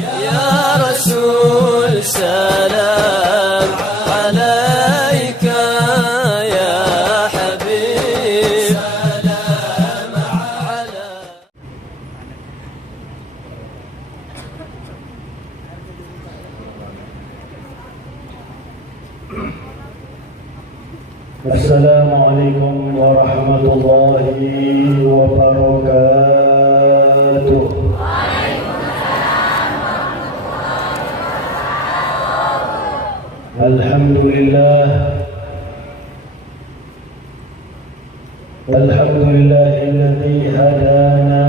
يا رسول سلام عليك يا حبيب سلام عليك. السلام عليكم ورحمة الله وبركاته. الحمد لله الذي هدانا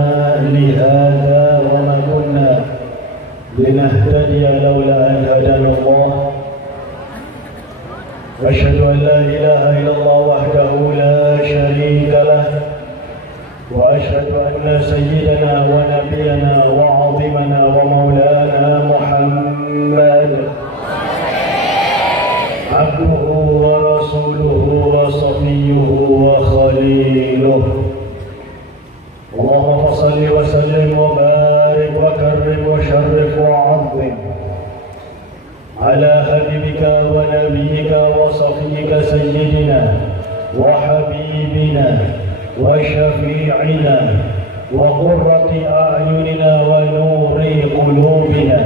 لهذا وما كنا لنهتدي لولا أن هدانا الله. وأشهد أن لا إله إلا الله وحده لا شريك له، وأشهد أن سيدنا ونبينا وعظيمنا ومولانا محمد عبده ورسوله وصفيه وخليله. اللهم صل وسلم وبارك وكرم وشرف وعظم على حبيبك ونبيك وصفيك سيدنا وحبيبنا وشفيعنا وقرة أعيننا ونور قلوبنا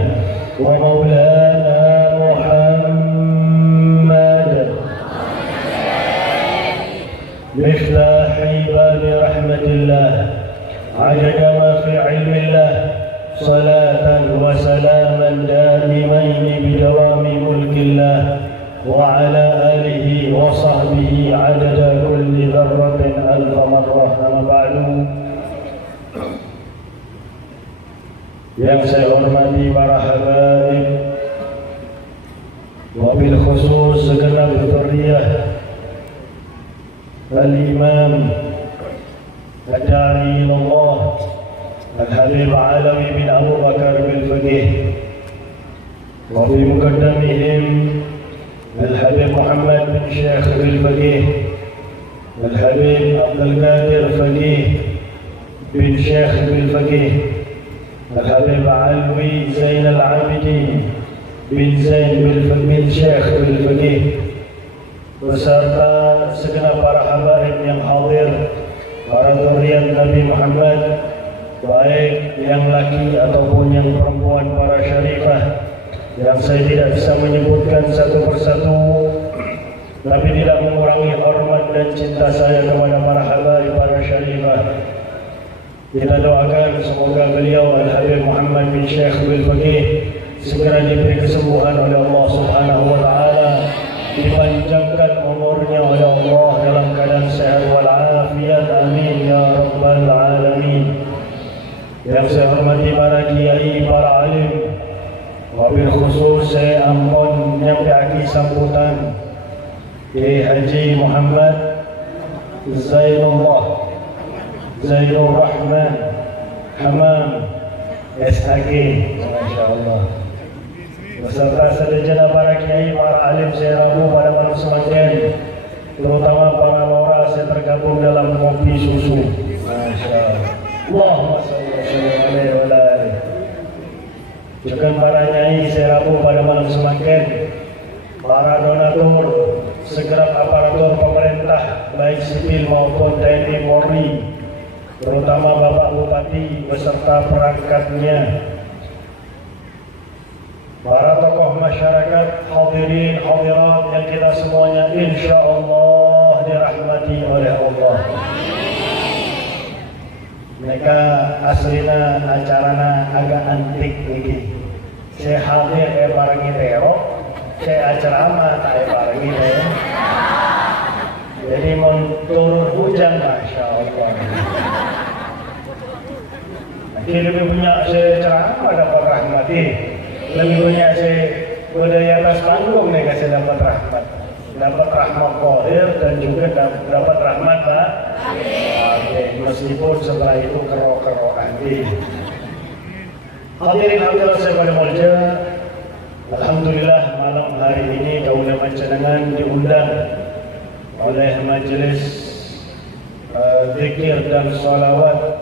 ومولانا محمد مفتاح باب رحمة الله عدد ما في علم الله، صلاة وسلاما دائمين بدوام ملك الله وعلى آله وصحبه عدد كل ذرة ألف مرة. أما بعد، yang saya hormati para habaib, wabil khusus segenap dzurriyyah al-Imam ad-da'i ilallah Al-Habib Alawi bin Abu Bakar bin Faqih, wa fi muqaddamihim Al-Habib Muhammad bin Syekh bin Faqih, Al-Habib Abdul Qadir Faqih bin Syekh bin Faqih, Al-Habib Alwi Zain Al-Abidin bin Zain bin Syekh bin Faqih, beserta segenap para habaib yang hadir, para dzurriyyat Nabi Muhammad, baik yang laki ataupun yang perempuan, para syarifah yang saya tidak bisa menyebutkan satu persatu, tapi tidak mengurangi hormat dan cinta saya kepada para habaib, para syarifah. Kita doakan semoga beliau Al-Habib Muhammad bin Syekh bin Faqih segera diberi kesembuhan oleh Allah Subhanahu wa taala, dipanjangkan umurnya oleh Allah dalam keadaan sehat walafiat, amin ya rabbal alamin. Yang saya hormati para kiai, para alim, wabil khusus saya ampun menyampaikan sambutan Kiai Haji Muhammad Zainur Rahman Hamam SHG, masyaallah, beserta segenap para kiai, para alim saya rabu pada malam semakin, terutama para lora saya tergabung dalam kopi susu, masyaallah. Allahumma shalli alaihi wa alihi. Juga para nyai saya rabu pada malam semakin, para donatur, segenap aparatur pemerintah baik sipil maupun TNI Polri, terutama Bapak Bupati beserta perangkatnya, para tokoh masyarakat, hadirin hadirat yang kita semuanya insyaallah dirahmati oleh Allah. Mereka aslina acarana agak antik lagi. Saya hadir barengi terok, saya ceramah tak barengi terok. Jadi turun hujan, masya Allah. Jadi lebih banyak saya ceramah dapat rahmati, lebih banyak saya berada di atas panggung nih saya dapat rahmat qadir dan juga dapat rahmat Pak. Meskipun setelah itu kero-kero nanti. Hadirin hadirat saya pada mulia, alhamdulillah malam hari ini kaula panjenengan diundang oleh majelis zikir dan sholawat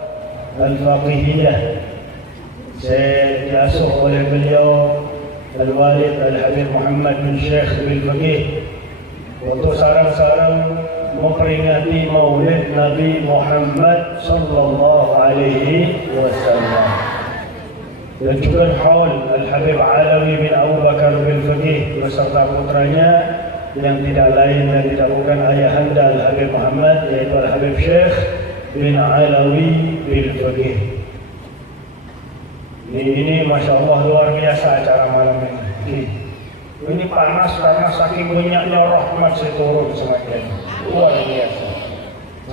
al-faqihiyah Saya diasuh oleh beliau Al-Walid Al-Habib Muhammad bin Syekh bin Faqih untuk sarang-sarang memperingati Maulid Nabi Muhammad sallallahu alaihi wasallam. Dan juga haul Al-Habib Alawi bin Abu Bakar bin Faqih beserta putranya yang tidak lain dan tidak bukan ayahanda Al-Habib Muhammad, yaitu Al-Habib Syekh bin Alawi bin Faqih. Ini Masya Allah luar biasa acara malam ini. Ini panas karena saking banyaknya rahmat turun semakin luar biasa.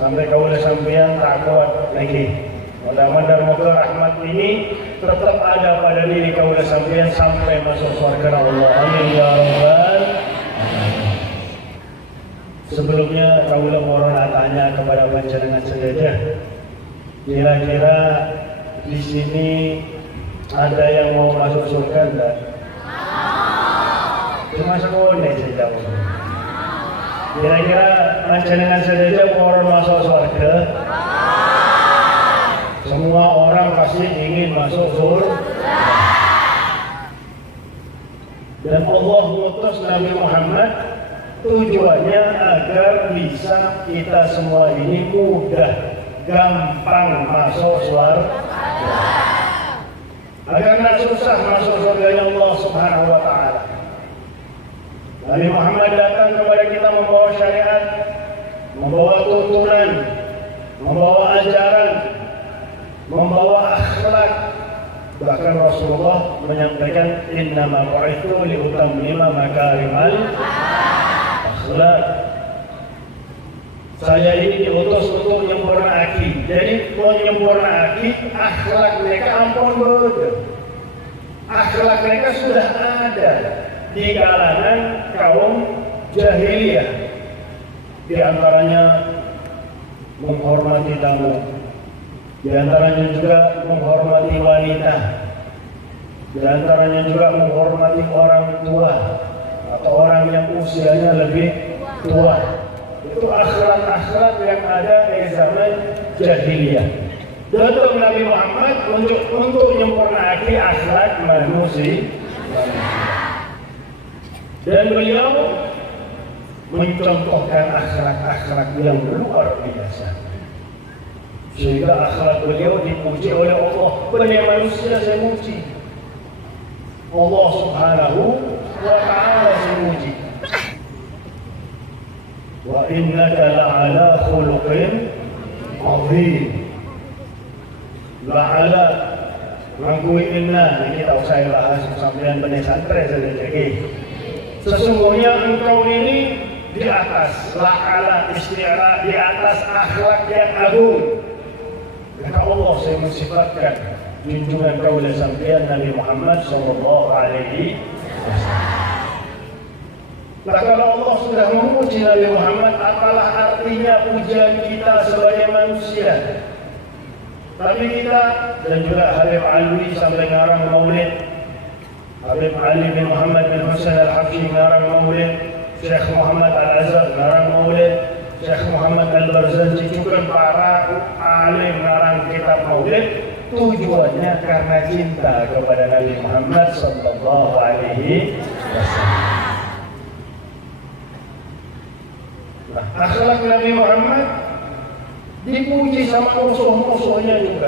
Sampai kaulah sampean tak kuat lagi. Mudah-mudahan moga rahmat ini tetap ada pada diri kaulah sampean sampai masuk surga Allah. Amin ya rabbal alamin. Sebelumnya kaulah mohon tanya kepada panjenengan saja. Kira-kira di sini ada yang mau masuk surga enggak? Cuma sekolah saja. Kira-kira panjenengan saja mohon masuk surga. Semua orang pasti ingin masuk surga. Dan Allah mengutus Nabi Muhammad tujuannya agar bisa kita semua ini mudah, gampang masuk surga. Agar tidak susah masuk surga Allah Subhanahu wa Ta'ala. Nabi Muhammad datang kepada kita membawa syariat, membawa tuntunan, membawa ajaran, membawa akhlak. Bahkan Rasulullah menyampaikan innama bu'itsu liutammima makarimal akhlak. Saya ini diutus untuk menyempurnakan. Jadi menyempurnakan akhlak mereka ampun betul. Akhlak mereka sudah ada di kalangan kaum jahiliyah. Di antaranya menghormati tamu. Di antaranya juga menghormati wanita. Di antaranya juga menghormati orang tua atau orang yang usianya lebih tua. Itu akhlak-akhlak yang ada di zaman jahiliyah. Datang Nabi Muhammad untuk menyempurnakan akhlak manusia. Dan beliau mencontohkan akhlak-akhlak yang luar biasa. Sehingga akhlak beliau dipuji oleh Allah. Banyak manusia saya muji. Allah Subhanahu wa Ta'ala saya muji. Wa innaka la'ala khuluqin azim. La'ala mangkui inna. Ini tak usah bahas sampean benih santri saja lagi. Sesungguhnya engkau ini di atas la'ala isti'la, di atas akhlak yang agung. Maka Allah saya mensifatkan junjungan kaula sampean Nabi Muhammad sallallahu alaihi wasallam. Nah, kalau Allah sudah memuji Nabi Muhammad, apalah artinya pujian kita sebagai manusia? Tapi kita dan juga Habib Ali sampai ngarang maulid, Habib Ali bin Muhammad bin Husain Al-Habsyi ngarang maulid, Syekh Muhammad Al-Azhar ngarang maulid, Syekh Muhammad Al-Barzanji juga para alim ngarang kitab maulid. Tujuannya karena cinta kepada Nabi Muhammad sallallahu alaihi wasallam. Nah, akhlak Nabi Muhammad dipuji sama musuh-musuhnya juga.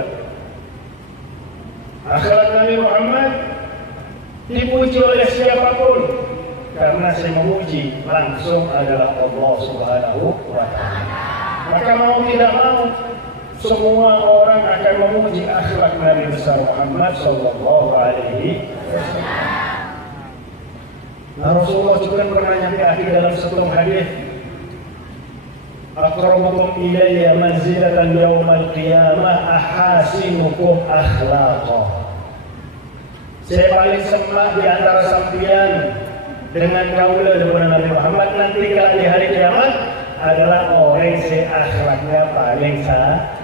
Akhlak Nabi Muhammad dipuji oleh siapapun, karena saya memuji langsung adalah Allah Subhanahu wa Ta'ala. Maka mau tidak mau semua orang akan memuji akhlak Nabi besar Muhammad sallallahu alaihi wasallam. Nah, Rasulullah juga pernah nyampaikan dalam satu hadis, akramakum ilayya manzilatan yaumal qiyamah ahasinukum akhlaqa. Saya paling semak di antara sampian dengan kaula dengan Nabi Muhammad nanti kelak di hari kiamat adalah orang yang akhlaknya paling sah.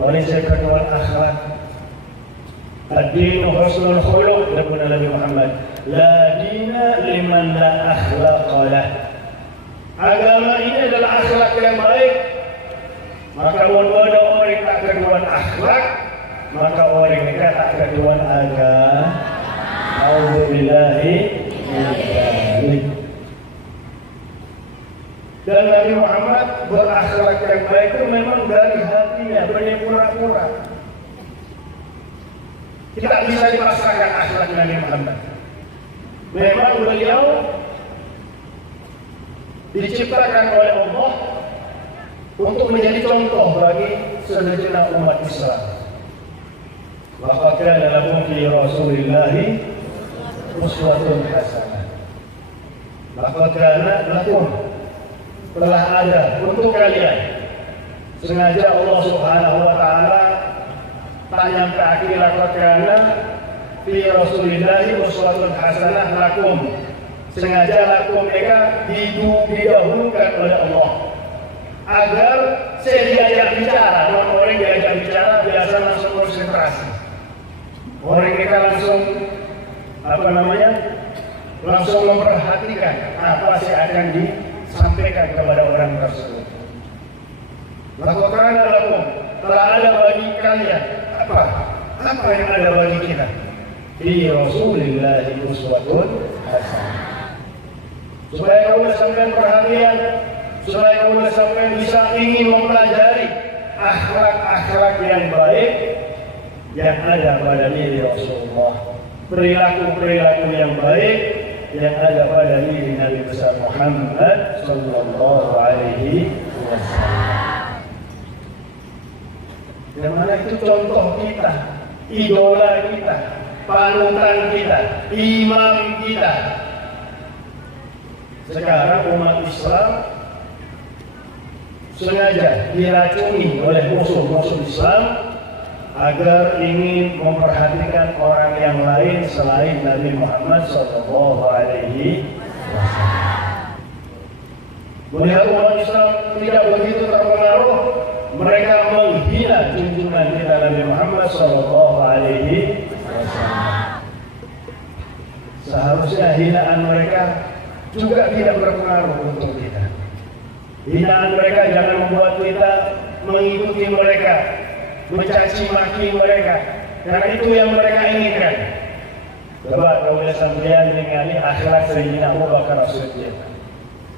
Paling saya kenal akhlak. Ad-dinu husnul khuluq dengan Nabi Muhammad. La dina liman la akhlaqa lah. Agama ini adalah akhlak yang baik. Maka mau ada orang yang tak kenal akhlak, maka orang mereka tak keduan agama. Alhamdulillahi. Dan Nabi Muhammad berakhlak yang baik itu memang dari hatinya, bukan pura-pura. Kita bisa dipaksakan akhlak Nabi Muhammad. Memang beliau diciptakan oleh Allah untuk menjadi contoh bagi segenap umat Islam. Laqad kana lakum fi Rasulillahi uswatun hasanah. Laqad kana lakum, telah ada untuk kalian. Sengaja Allah Subhanahu wa taala tanya ke akhir, laqad kana fi Rasulillahi uswatun hasanah lakum. Sengaja lakum mereka didahulukan oleh Allah agar saya diajak bicara. Orang diajak bicara biasa langsung konsentrasi. Orang mereka langsung langsung memperhatikan apa yang akan disampaikan kepada orang tersebut. Lakukan lakum, telah ada bagi kalian apa yang ada bagi kita di Rasulullah uswatun hasanah. Supaya kamu sampai perhatian, supaya kamu sampai bisa ingin mempelajari akhlak-akhlak yang baik yang ada pada diri Rasulullah, perilaku-perilaku yang baik yang ada pada diri Nabi besar Muhammad sallallahu alaihi wasallam. Yang mana itu contoh kita, idola kita, panutan kita, imam kita. Sekarang umat Islam sengaja diracuni oleh musuh-musuh Islam agar ingin memperhatikan orang yang lain selain Nabi Muhammad sallallahu alaihi wasallam. Melihat umat Islam tidak begitu terpengaruh, mereka menghina junjungan kita Nabi Muhammad sallallahu alaihi wasallam. Seharusnya hinaan mereka juga tidak berpengaruh untuk kita. Hinaan mereka jangan membuat kita mengikuti mereka, mencaci maki mereka, karena itu yang mereka inginkan. Coba kalau sampean ningali akhlak Sayyidina Abu Bakar As-Siddiq,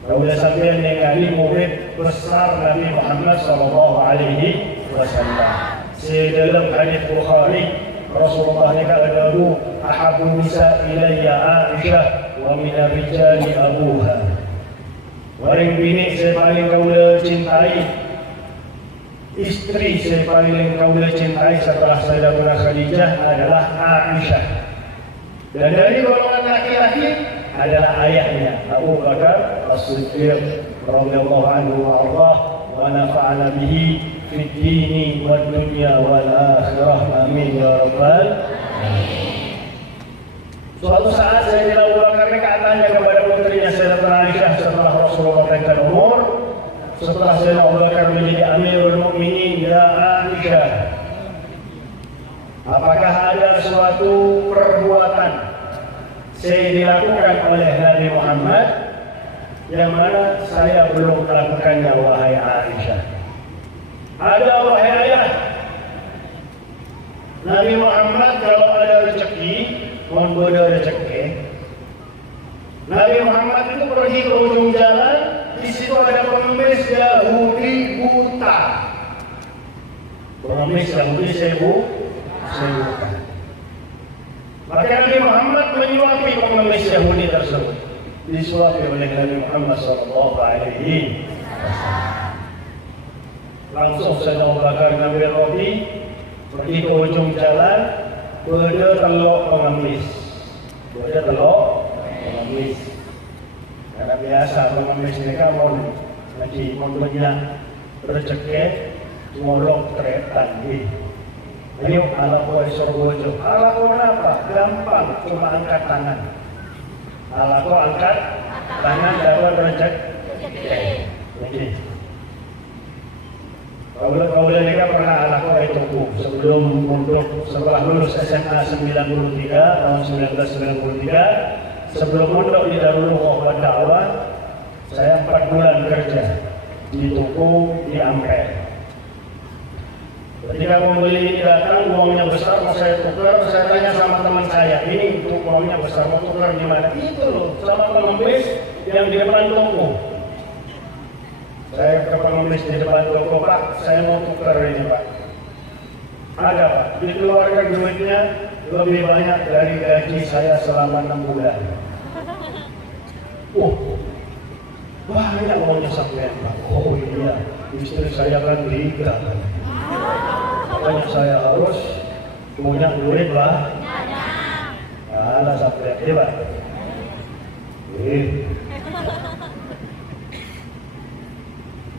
kalau sampean ningali murid besar Nabi Muhammad sallallahu alaihi wasallam. Dalam hadis Bukhari, Rasulullah katakan, "Ahabun nisa ilayya Aisyah wa min ar-rijali abuha." Orang bini saya paling kaula cintai, istri saya paling kaula cintai setelah Sayyidatina Khadijah adalah Aisyah. Dan dari golongan laki-laki adalah ayahnya Abu Bakar As-Siddiq radhiyallahu anhu wa ardhah wa nafa'ana bihi fid dini wad dunya wal akhirah. Amin ya rabbal alamin. Suatu saat Sayyidina Abu Bakar tanya kepada putrinya Sayyidatina Aisyah setelah Rasulullah panjang umur, setelah Sayyidina Abu Bakar menjadi Amirul Mukminin, ya Aisyah, apakah ada suatu perbuatan yang dilakukan oleh Nabi Muhammad yang mana saya belum melakukannya, wahai Aisyah? Ada, wahai ayah. Nabi Muhammad kalau ada rezeki, mohon bodoh rezeki. Nabi Muhammad itu pergi ke ujung jalan, di situ ada pengemis Yahudi buta. Pengemis Yahudi buta. Maka Nabi Muhammad menyuapi pengemis Yahudi tersebut. Disuapi oleh Nabi Muhammad sallallahu alaihi wasallam. Langsung Sayyidina Abu Bakar ngambil roti, pergi ke ujung jalan, beda telok pengemis. Karena biasa pengemis mereka mau banyak rezeki, molok kereta ni. Ayo, ala ko isorgojo. Ala ko apa? Gampang, cuma angkat tangan. Ala ko angkat tangan dapat rezeki. Kalau mereka pernah ala ko itu sebelum setelah lulus SMA 93 tahun 1993, sebelum mondok di Darul Mukhawat Dakwah, saya 4 bulan kerja di toko di Ampel. Ketika pembeli ini datang, uangnya besar, mau saya tukar, saya tanya sama teman saya, ini uangnya besar, mau tukar gimana? Itu loh, sama pengemis yang di depan toko. Saya ke pengemis di depan toko, Pak, saya mau tukar ini, Pak. Ada, Pak, dikeluarkan duitnya lebih banyak dari gaji saya selama 6 bulan. Banyak uangnya sampai, Pak. Oh iya, istri saya kan tiga. Makanya saya harus punya duit lah. Alah sampai ini Pak.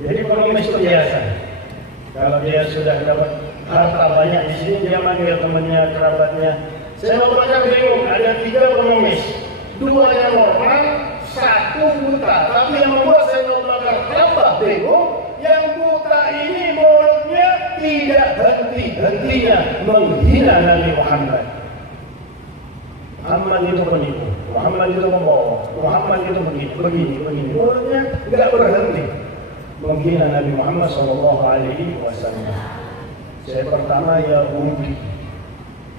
Jadi pengemis itu biasa. Kalau dia sudah dapat harta banyak di sini, dia manggil temannya, kerabatnya. Saya mau baca bingung, ada 3 pengemis, 2 yang normal, 1 buta. Tapi yang membuat saya mau bakar tambah bingung, yang buta ini mulutnya tidak henti-hentinya menghina Nabi Muhammad. Muhammad itu penipu, Muhammad itu membawa, Muhammad itu begini. Mulutnya tidak berhenti menghina Nabi Muhammad SAW. Saya pertama Yahudi,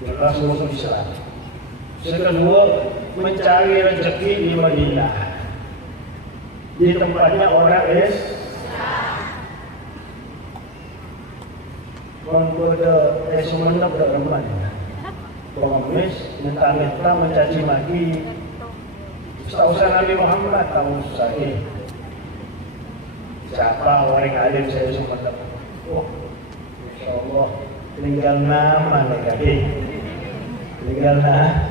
jelas musuh Islam. Kedua, mencari rezeki di Madinah, di tempatnya orang menggoda sumenep remah, pengemis, minta-minta, mencaci maki. Usah Nabi Muhammad tahu susah ini. Siapa orang alim saya sumenep? Insya Allah tinggal nama negatif, tinggal nama.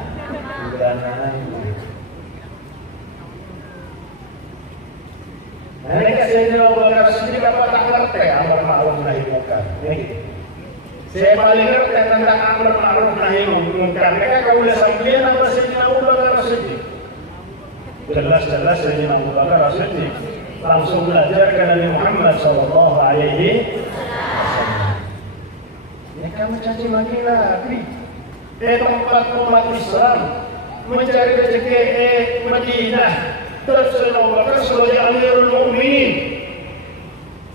Nah, ini kasih Abu Bakar Siddiq apa tak ngerti amar ma'ruf nahi munkar. Saya paling ngerti tentang amar ma'ruf nahi munkar. Mereka kalau udah sampean apa Sayyidina Abu Bakar Siddiq? Jelas-jelas Sayyidina Abu Bakar Siddiq langsung belajar ke Nabi Muhammad sallallahu alaihi wasallam. Ya kamu caci maki Nabi. Tempat umat Islam mencari rezeki Madinah. Terus Sayyidina Abu Bakar sebagai Amirul Mukminin.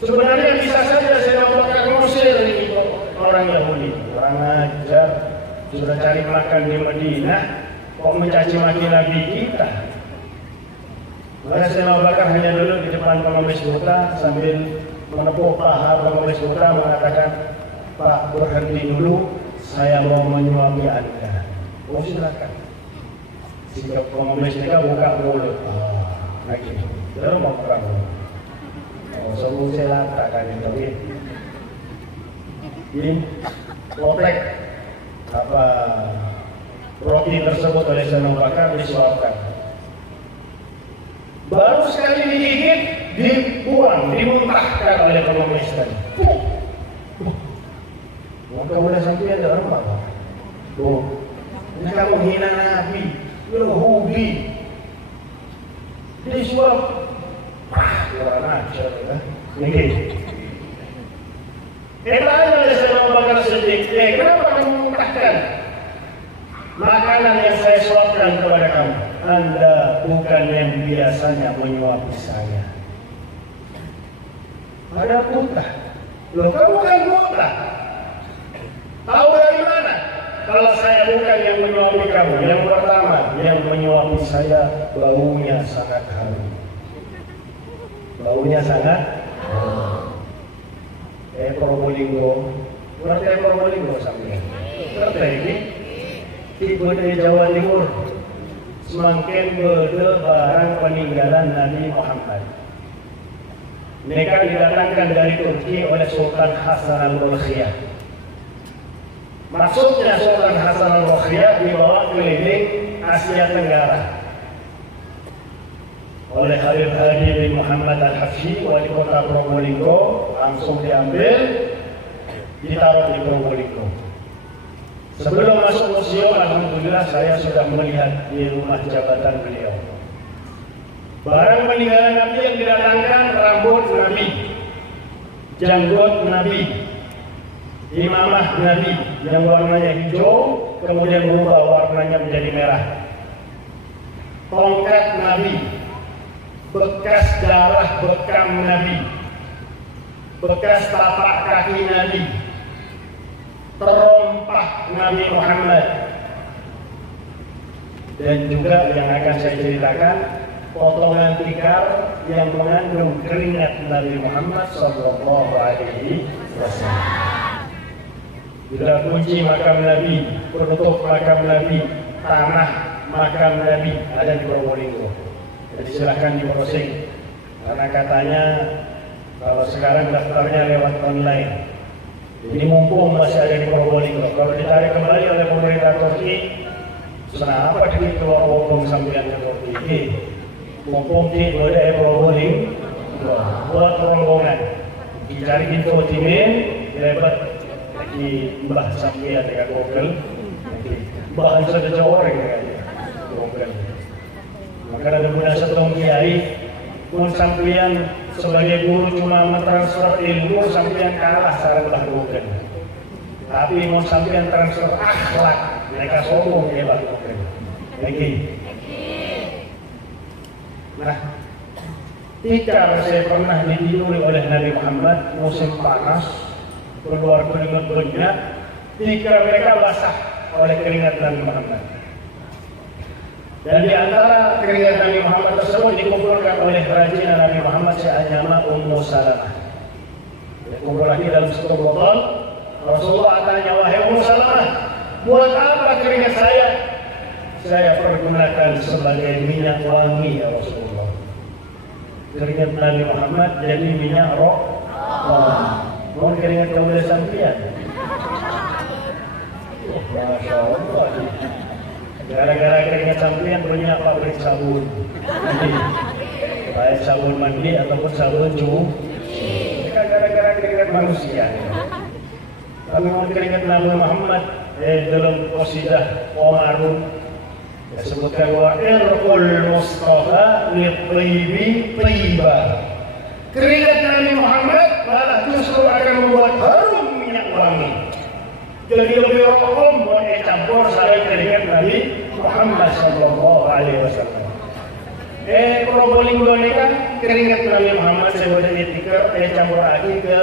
Sebenarnya bisa saja Sayyidina Abu Bakar mengusir ini orang Yahudi, orang ajar, sudah cari makan di Madinah, kok mencaci maki Nabi kita. Maka Sayyidina Abu Bakar hanya duduk di depan pengemis buta sambil menepuk paha pengemis buta mengatakan, Pak berhenti dulu, saya mau menyuapi Anda. Oh silakan. Jika pengemis ini buka mulut. Lagi, dia mau perang. Semua saya latakan itu. Ini lotek apa roti tersebut oleh Sayyidina Abu Bakar disuapkan. Baru sekali digigit, dibuang, dimuntahkan oleh pengemis tadi. Maka udah sampai ada orang apa? Ini kamu hina Nabi, Yahudi. Disuap, kurang ajar ya. Ini. Tanya oleh Sayyidina Abu Bakar Siddiq, kenapa kamu memuntahkan makanan yang saya suapkan kepada kamu? Anda bukan yang biasanya menyuapi saya. Ada buta. Loh kamu kan buta. Tahu dari mana? Kalau saya bukan yang menyuapi kamu. Yang pertama, yang menyuapi saya baunya sangat harum. Baunya sangat Probolinggo. Ngerti Probolinggo sampai? Ngerti ini? Tiba dari Jawa Timur. Semakin beda barang peninggalan Nabi Muhammad. Mereka didatangkan dari Turki oleh Sultan Hasan al-Bolkiah. Maksudnya Sultan Hasan al-Bolkiah dibawa keliling Asia Tenggara oleh Habib Hadi bin Muhammad al-Hafsi, wali kota Probolinggo, langsung diambil, ditaruh di Probolinggo. Sebelum masuk museum, alhamdulillah saya sudah melihat di rumah jabatan beliau. Barang peninggalan Nabi yang didatangkan, rambut Nabi, janggut Nabi, imamah Nabi yang warnanya hijau, kemudian berubah warnanya menjadi merah. Tongkat Nabi, bekas darah bekam Nabi, bekas tapak kaki Nabi, terompah Nabi Muhammad. Dan juga yang akan saya ceritakan, potongan tikar yang mengandung keringat Nabi Muhammad Sallallahu Alaihi Wasallam. Bila kunci makam Nabi, penutup makam Nabi, tanah makam Nabi ada di Probolinggo. Jadi silahkan di browsing. Karena katanya kalau sekarang daftarnya lewat online. Jadi mumpung masih ada di Probolinggo, kalau ditarik kembali oleh pemerintah Turki, kenapa duit keluar wong sampeyan ke Turki? Mumpung di boleh Probolinggo, buat rombongan. Dicari info timin, lebat di mbah sampeyan dengan Google. Bahan sudah jawab dengan Google. Maka ada guna setong kiai, pun sampeyan sebagai guru cuma mentransfer ilmu, sampeyan kalah sareng mbah Google. Tapi mau sampeyan transfer akhlak, mereka sombong ya mbah Google. Lagi. Nah, tikar saya pernah ditiuri oleh Nabi Muhammad musim panas, keluar keringat banyak, tikar mereka basah oleh keringat Nabi Muhammad. Dan di antara keringat Nabi Muhammad tersebut dikumpulkan oleh rajinan Nabi Muhammad seanyama Ummu Salamah. Dikumpul lagi dalam satu botol. Rasulullah tanya, wahai Ummu Salamah, buat apa keringat saya? Saya pergunakan sebagai minyak wangi ya Rasulullah. Keringat Nabi Muhammad jadi minyak roh. Mau keringat kamu dari sampian? Masya Allah. Gara-gara keringat sampian punya pabrik sabun. Baik sabun mandi ataupun sabun cuci. Gara-gara keringat manusia. Tapi mau keringat Nabi Muhammad dalam qasidah Omarun disebutkan wa irqul Mustafa li tiba. Keringat Nabi Muhammad malah justru akan membuat harum minyak wangi. Jadi lebih rokom buat campur saya keringat Nabi Muhammad Sallallahu Alaihi Wasallam. Probolinggo ini kan keringat Nabi Muhammad saya boleh ditikar, campur lagi ke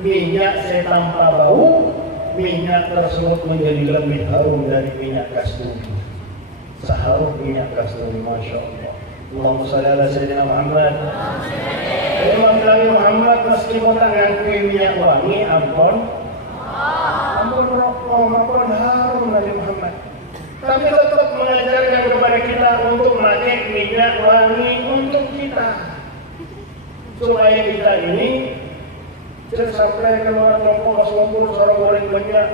minyak saya tanpa bau. Minyak tersebut menjadi lebih harum dari minyak kasturi. Seharum minyak kasturi, masya Allah. Allahumma shalli ala sayyidina Muhammad. Imam Nabi Muhammad meskipun tangan minyak wangi, ampun rokok, ampun harum Nabi Muhammad. Tapi tetap mengajarkan kepada kita untuk memakai minyak wangi untuk kita, supaya kita ini jangan sampai keluar rokok selumpur seorang goreng banyak.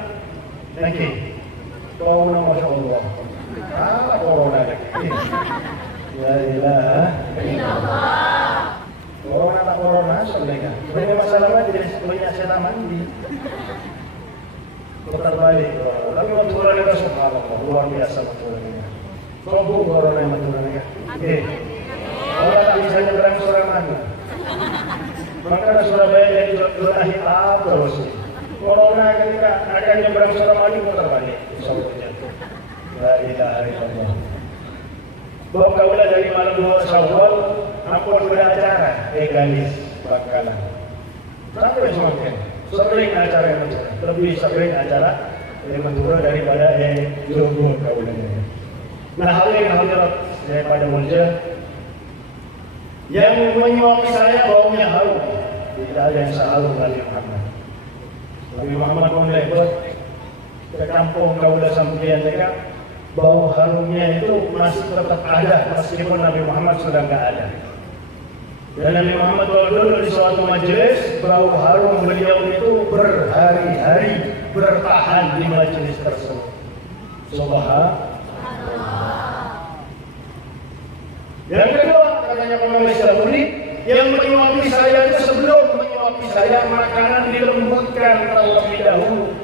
Lagi, corona masya Allah. Corona lagi. Ya ilah. Corona tak corona sebenarnya. Sebenarnya masalahnya tidak banyak saya mandi. Putar balik. Tapi maturan itu subhanallah luar biasa maturannya. Sombong corona yang maturannya. Orang tak bisa nyebrang Suramadu. Maka Surabaya jadi zona hitam terus. Corona ketika akan nyebrang Suramadu putar balik. Sombongnya. La ilaha illallah. Bawa kaulah dari malam 2 Syawal, ampun beracara, egalis Bangkalan. Sampai semakin sering acara yang Madura, lebih sering acara yang Madura daripada yang Jombang kaulanya. Nah, hal yang hadirat daripada Mulja yang menyuapi saya baunya harum, tidak ada yang seharum Nabi Muhammad. Nabi Muhammad melebut ke kampung kaulah sampian mereka. Bau harumnya itu masih tetap ada meskipun Nabi Muhammad sudah nggak ada. Dan Nabi Muhammad kalau dulu di suatu majelis, bau harum beliau itu berhari-hari bertahan di majelis tersebut. Subhanallah. Yang kedua, katanya pengemis Syaburi, yang menyuapi saya itu sebelum menyuapi saya makanan dilembutkan terlebih dahulu.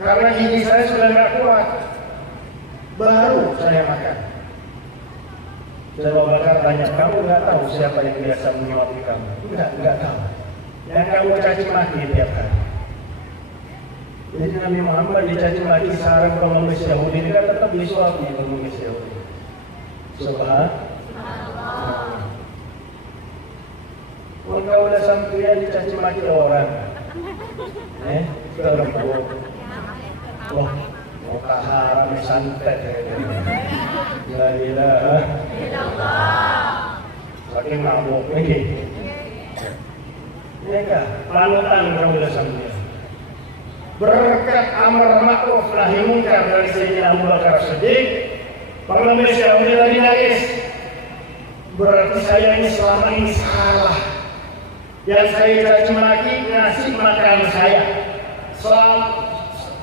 Karena gigi saya sudah nggak kuat, baru saya makan. Saya Bakar tanya, kamu nggak tahu siapa yang biasa menyuapi kamu? Nggak tahu. Yang kamu caci maki tiap hari. Jadi Nabi Muhammad dicaci maki sarang pengemis Yahudi ini kan tetap disuapi pengemis Yahudi. Subhanallah. Kalau udah sampai dicaci maki orang, terlembut. Oh, mau haram santet ya. La ilaha illallah. Saking mabuk ini. Ya kan, panutan Rasul Sambil. Berkat amar ma'ruf nahi munkar dari Sayyidina Abu Bakar Siddiq, pengemis yang lagi nangis. Berarti saya ini selama ini salah. Yang saya caci maki ngasih makan saya.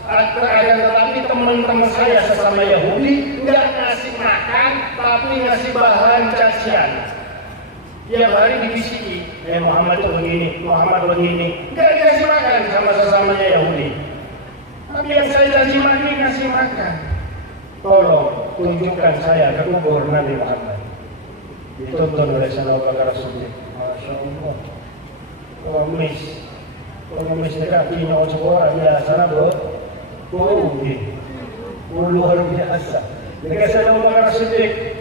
Tetapi teman-teman saya sesama Yahudi nggak ngasih makan, tapi ngasih bahan cacian. Tiap hari dibisiki, Muhammad itu begini, Muhammad begini. Nggak dikasih makan sama sesamanya Yahudi. Tapi yang saya caci maki ngasih makan. Tolong tunjukkan saya ke kubur Nabi Muhammad. Ditonton oleh Sayyidina Abu Bakar Siddiq. Masya Allah. Pengemis dekat Tino Cukura biasa nabo. Luar biasa. Dekat Sayyidina Abu Bakar Siddiq.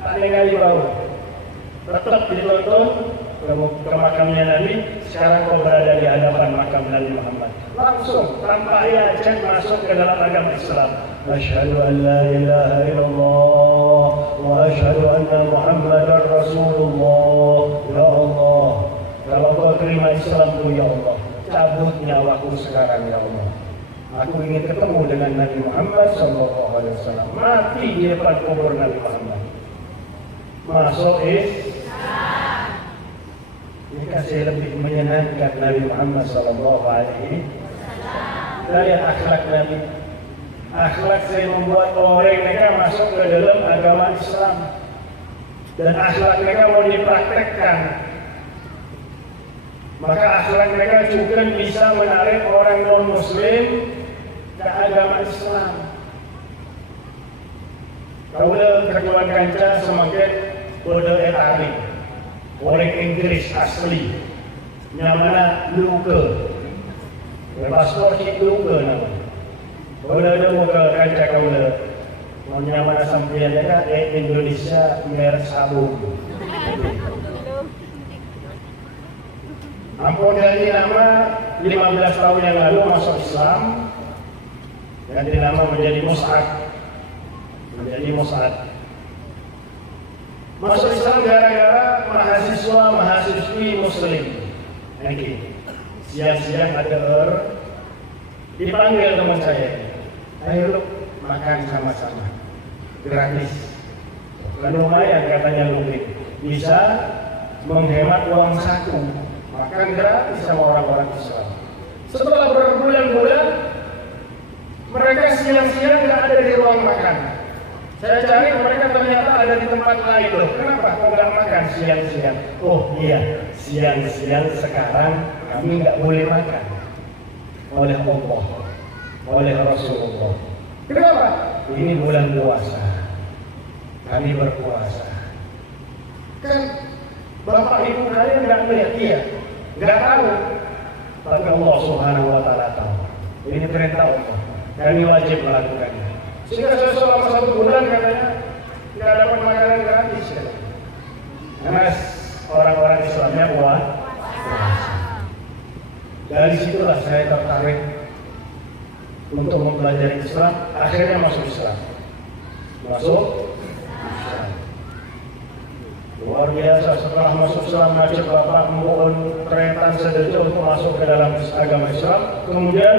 Tak dengar bau. Tetap ditonton ke makamnya Nabi. Sekarang kau berada di hadapan makam Nabi Muhammad. Langsung tanpa ayat cek masuk ke dalam agama Islam. Asyhadu an la ilaha illallah wa asyhadu anna Muhammadar Rasulullah. Ya Allah, kalau kau terima Islamku ya Allah, cabut nyawaku sekarang ya Allah. Aku ingin ketemu dengan Nabi Muhammad sallallahu alaihi wasallam. Mati di depan kubur Nabi Muhammad. Masuk Islam. Ini kasih lebih menyenangkan Nabi Muhammad sallallahu alaihi wasallam. Lihat akhlak Nabi. Akhlak saya membuat orang mereka masuk ke dalam agama Islam. Dan akhlak mereka mau dipraktekkan. Maka akhlak mereka juga bisa menarik orang non-muslim ke agama Islam. Kalau keduan kanca semakin bodoh etarik. Orang Inggris asli. Namanya Luke. Paspor Luke namanya. Kalau ada muka kanca kau mau nyamana sampai ada Indonesia merek sabun. Ampun dari nama 15 tahun yang lalu masuk Islam, ganti nama menjadi Mus'ad. Masuk Islam gara-gara mahasiswi Muslim. Siang-siang ada dipanggil teman saya. Ayo makan sama-sama, gratis. Lumayan katanya lebih bisa menghemat uang saku. Makan gratis sama orang-orang Islam. Setelah berbulan-bulan, mereka siang-siang nggak ada di ruang makan. Saya cari mereka ternyata ada di tempat lain loh. Kenapa kok nggak makan siang-siang? Oh iya, siang-siang sekarang kami nggak boleh makan oleh Allah, oleh Rasulullah. Kenapa? Ini bulan puasa. Kami berpuasa. Kan bapak ibu kalian nggak melihat dia, nggak tahu. Tapi Allah Subhanahu Wa Taala tahu. Ini perintah Allah. Kami wajib melakukannya. Sehingga saya selama 1 bulan katanya nggak dapat makanan gratis. Karena orang-orang Islamnya puasa. Dari situlah saya tertarik untuk mempelajari Islam. Akhirnya masuk Islam. Luar biasa, setelah masuk Islam ngajak bapak mohon perentan sederhana untuk masuk ke dalam agama Islam. Kemudian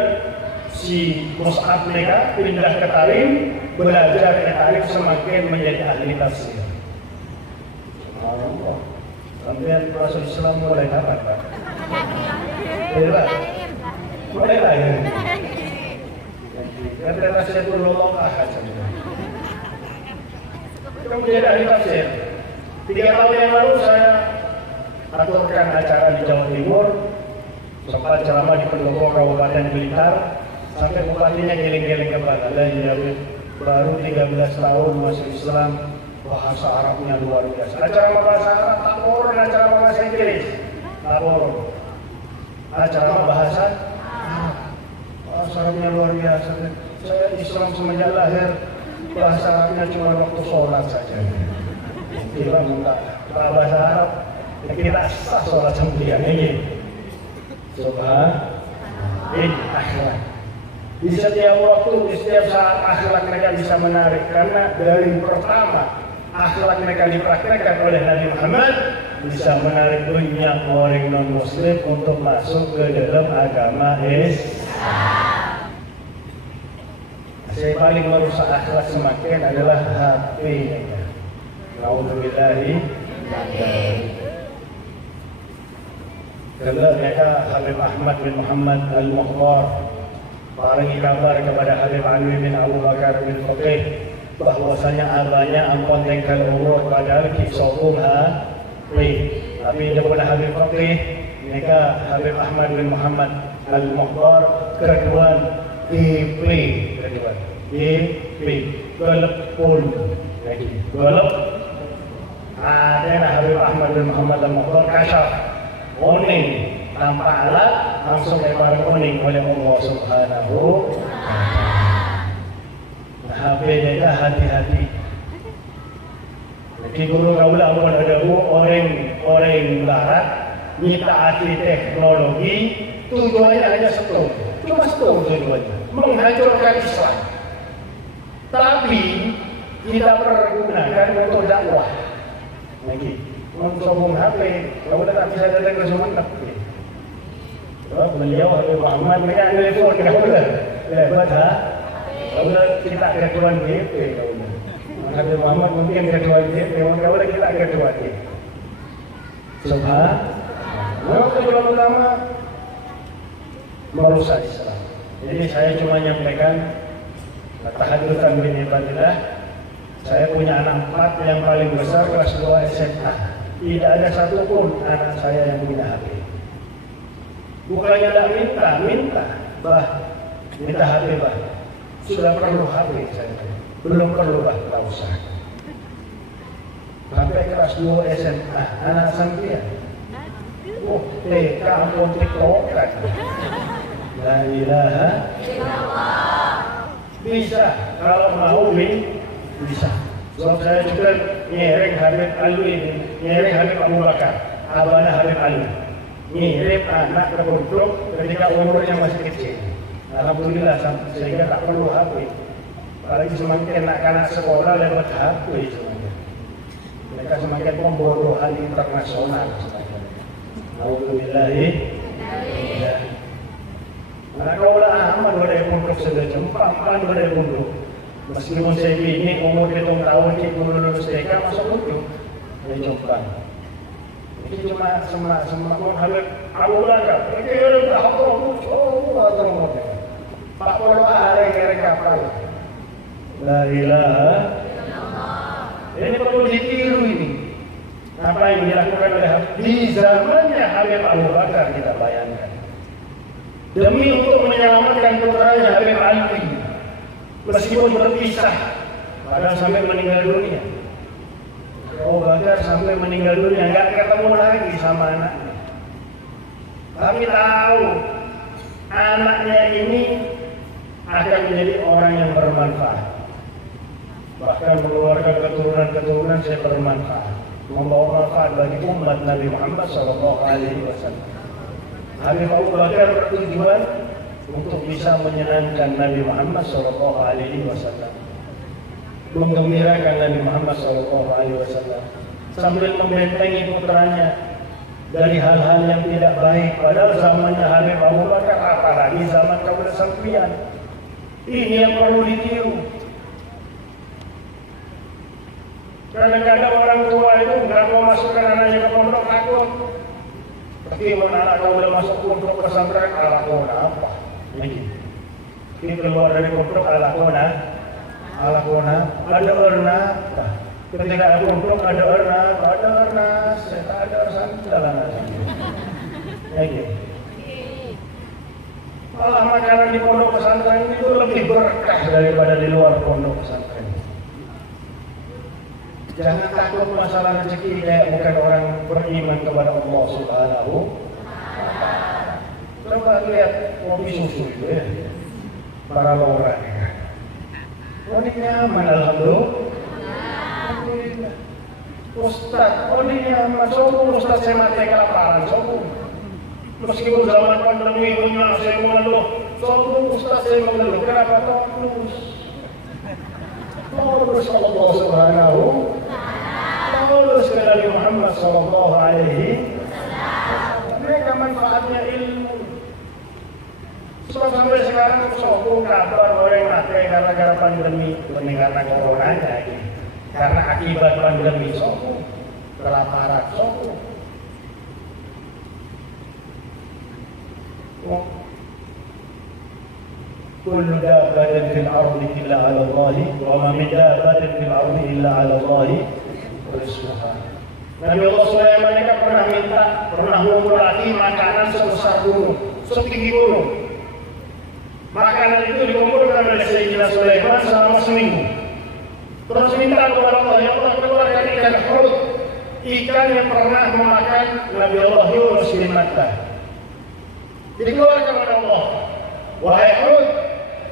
si Mus'ab mereka pindah ke Tarim, belajar ke Tarim semakin menjadi ahli tafsir. Subhanallah. Sampai masuk Islam mulai kapan Pak? Mulai lahir. Kata saya itu lolokah saja. Kita menjadi ahli tafsir. 3 tahun yang lalu saya aturkan acara di Jawa Timur, sempat ceramah di Pendopo Kabupaten Blitar, sampai bupatinya geleng-geleng kepala. Dan baru 13 tahun masuk Islam, bahasa Arabnya luar biasa. Acara bahasa Arab tak porong, acara bahasa Inggris tak porong. Acara bahasa Arab, bahasa Arabnya luar biasa. Saya Islam semenjak lahir, bahasa Arabnya cuma waktu sholat saja. Kita minta bahasa Arab, kita sah sholat sendirian ini. Subhanallah. Ini akhlak. Di setiap waktu, di setiap saat akhlak mereka bisa menarik. Karena dari pertama akhlak mereka dipraktekkan oleh Nabi Muhammad bisa menarik banyak orang non-muslim untuk masuk ke dalam agama Islam. Yang paling merusak akhlak semakin adalah HP. Nauzubillahi. Kalau mereka Habib Ahmad bin Muhammad Al-Mukhtar paringi kabar kepada Habib Ali bin Abu Bakar bin Faqih bahwasanya abahnya ampun tengkal umur padahal kisahum tapi daripada Habib Faqih mereka Habib Ahmad bin Muhammad Al-Mukhtar keduan IP keduan IP gelepun lagi gelep ada Habib Ahmad bin Muhammad Al-Mukhtar kasyaf oning tanpa alat langsung lebar oning oleh Allah Subhanahu HP-nya hati-hati. Jadi guru kaula ampun ada orang barat nyita hati teknologi tujuannya hanya satu, cuma satu tujuannya menghancurkan Islam. Tapi kita pergunakan untuk dakwah. Lagi untuk sombong HP, kalau tak bisa datang ke Sumatera. Beliau Habib Muhammad mereka telepon kaula. Lebat ha? Kaula kita ketuan GP kaula. Habib Muhammad mungkin ketua GP, kaula kita ketua GP. Sebab tujuan utama merusak Islam. Jadi saya cuma menyampaikan tahadutsan bin ibadillah. Saya punya anak 4 yang paling besar kelas 2 SMA. Tidak ada satupun anak saya yang punya HP. Bukannya tidak minta, minta HP bah. Sudah perlu HP saya. Belum perlu bah, tak usah. Sampai kelas 2 SMA, anak sampai TK ampun tiktokan. La ilaha illallah. Bisa, kalau mau bisa. Sebab saya juga ngereng Habib Ali ini, ngereng Habib Abu Bakar, abana Habib Ali. Ngirim anak ke pondok ketika umurnya masih kecil. Alhamdulillah sehingga tak perlu HP. Apalagi semakin anak-anak sekolah lewat HP semakin. Mereka semakin pembodohan internasional. Alhamdulillah. Nah, kalau aman dari pondok sudah jempang, kan dari pondok. Meskipun saya ini umur 7 tahun, ibu lulus TK masuk pondok, saya coba. Ini cuma semak Habib Abu Bakar. Ini aku Pak Polo areng kapal. La ilaha illallah. Ini perlu ditiru ini. Apa yang dilakukan oleh di zamannya Habib Abu Bakar kita bayangkan. Demi untuk menyelamatkan putranya Habib Ali, meskipun berpisah, padahal sampai meninggal dunia. Abu Bakar sampai meninggal dunia, nggak ketemu lagi sama anaknya. Tapi tahu anaknya ini akan menjadi orang yang bermanfaat, bahkan mengeluarkan keturunan-keturunan yang bermanfaat, membawa manfaat bagi umat Nabi Muhammad SAW. Habib Abu Bakar bertujuan untuk bisa menyenangkan Nabi Muhammad SAW, menggembirakan Nabi Muhammad SAW, sambil membentengi putranya dari hal-hal yang tidak baik. Padahal zamannya Habib Abu Bakar, apalagi zaman kaum sampian. Ini yang perlu ditiru. Kadang-kadang orang tua itu nggak mau masukkan anaknya ke pondok, takut. Tapi anak kau udah masuk pondok pesantren, ala kau apa? Ini keluar dari pondok, ala kau ada erna. Ketika ada pondok ada erna, tak ada sandalan. Malah makanan di pondok pesantren itu lebih berkah daripada di luar pondok pesantren. Jangan takut masalah rezeki, kayak bukan orang beriman kepada Allah Subhanahu wa Ta'ala. Coba lihat kopi susu itu ya, para lora. Ini nyaman, alhamdulillah. Ustaz, ini nyaman. Sopo Ustaz saya mati kelaparan, sopo. Meskipun zaman pandemi punya saya mengeluh, soalnya Ustaz saya mengeluh, kenapa terus? Terus Allah Subhanahu, terus ke Nabi Muhammad Sallallahu Alaihi Wasallam. Mereka manfaatnya ilmu. Sampai sekarang sokong kabar orang mati gara-gara pandemi, bukan karena corona aja, karena akibat pandemi sokong, kelaparan sokong. كل دابة في الأرض إلا على الله وما من دابة في الأرض إلا على الله رزقها. Nabi Allah Sulaiman ini pernah mengumpulkan makanan sebesar gunung, setinggi gunung. Makanan itu dikumpulkan oleh Sayyidina Sulaiman selama seminggu. Terus minta kepada Allah, ya Allah keluarkan ikan hurut, ikan yang pernah memakan Nabi Allah Yunus bin Matta. Dikeluarkan oleh Allah, wahai hurut,